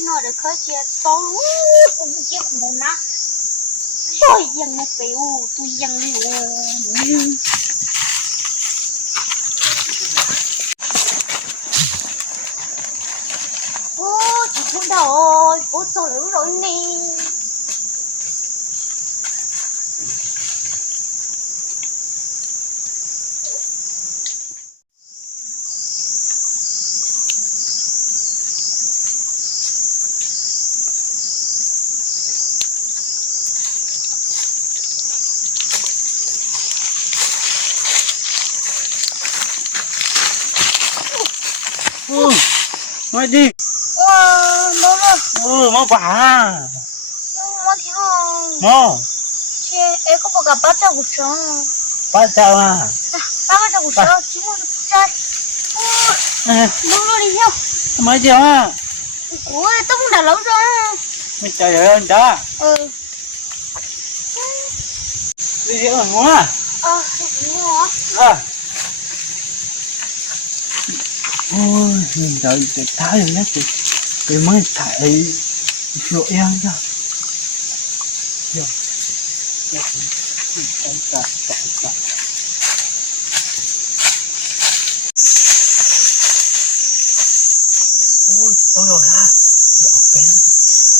chỉ nói được khơi chia tối cũng chết một nát tôi dân một biểu tôi dân liều ô chị cũng đầu ô tôi rồi nè Nói đi. Mau rồi. Mau bà. Mau thì không. Mau. Chị, em có bao gặp bác cháu của sống. Bác cháu à? Bác cháu của sống, chị mua được chơi. Mau rồi đi theo. Mới chưa à? Ủa, tôi cũng đã lâu rồi. Mình chờ đợi anh đó. Đi theo rồi mua à? Mua. Ôi, mình đợi thái rồi nhé chị. Cái mới thải rượu em cho. Rồi. Ôi, tôi rồi ha. Chị ở bé đó.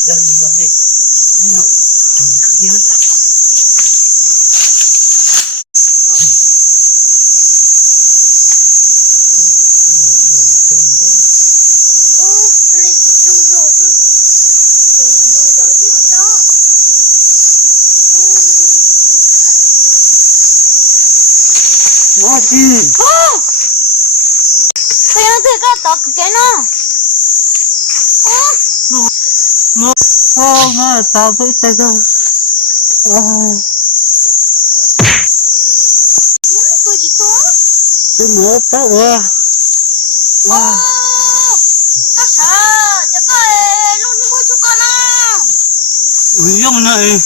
Rồi đi. Mới nào đừng gì hết à. Nó chi? Cái nó thì có tọt cái nó. Nó là tao với tay cơ. Tôi chỉ số. Tôi mở tao rồi. Có sợ, chắc có lúc như mua cho con à. Ui dông này.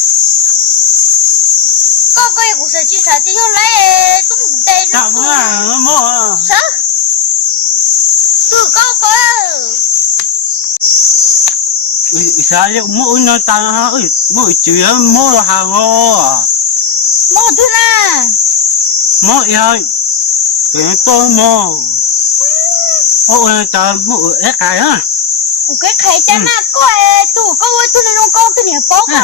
Có cái của sở chỉ sợ chỉ cho lấy tung đây Chạm à, nó mua. Sợ. Tôi có. Ui sao vậy, mua nó ta ha, ui mua chuyện mua hàng ngô. Mua thứ nào? Mua ơi. Cái tôi mua. Ôi ta mua ép cái á. Cái khai cha na có tôi này nó con tôi này bó có nè.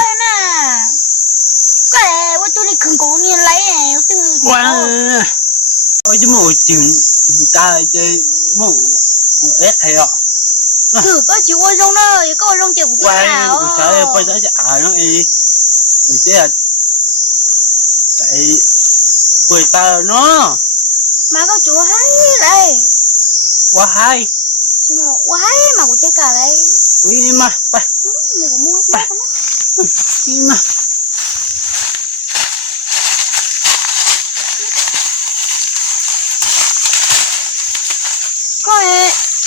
Cái tôi này khẩn cổ này lấy từ. Wow. Ôi chứ mua chuyện ta chơi mua ép hay ạ. Thử có chịu ôi rong đó, có ôi rong chịu của tôi nào. Ui trời ơi, bây giờ nó y. Ui chứ à. Tại quầy tờ nó. Mà có chủ hái đây. Quá hay. Chứ mà hái mà của chơi cả đây. Ui mà, bay. Mình cũng mua bay. Ui mà. Có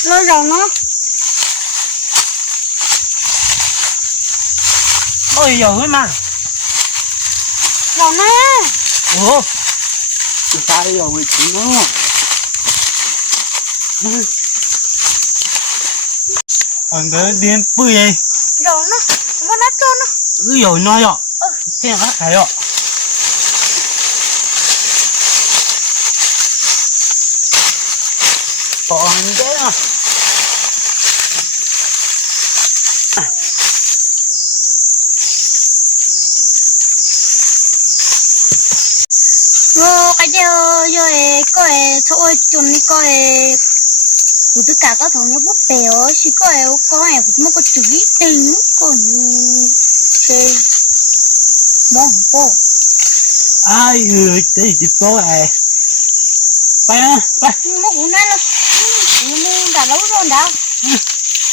lôi rồng nó. Ôi giời mà. Rồng nó. Ủa. Sao rồi bị chị nó. Anh tới điên bươi gì. Rồng nó. Nó nát cho nó. Ui giời nói rồi. Thế là hát cái rồi. Còn thế à. Cái điều rồi có thôi chuẩn có của tất cả các thằng nó bút bèo chỉ có một cái chữ tính còn chơi mong cô Ai ơi thế thì có bay á bay nó cũng nói là đã lâu rồi đã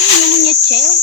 nhưng mà nhớ chéo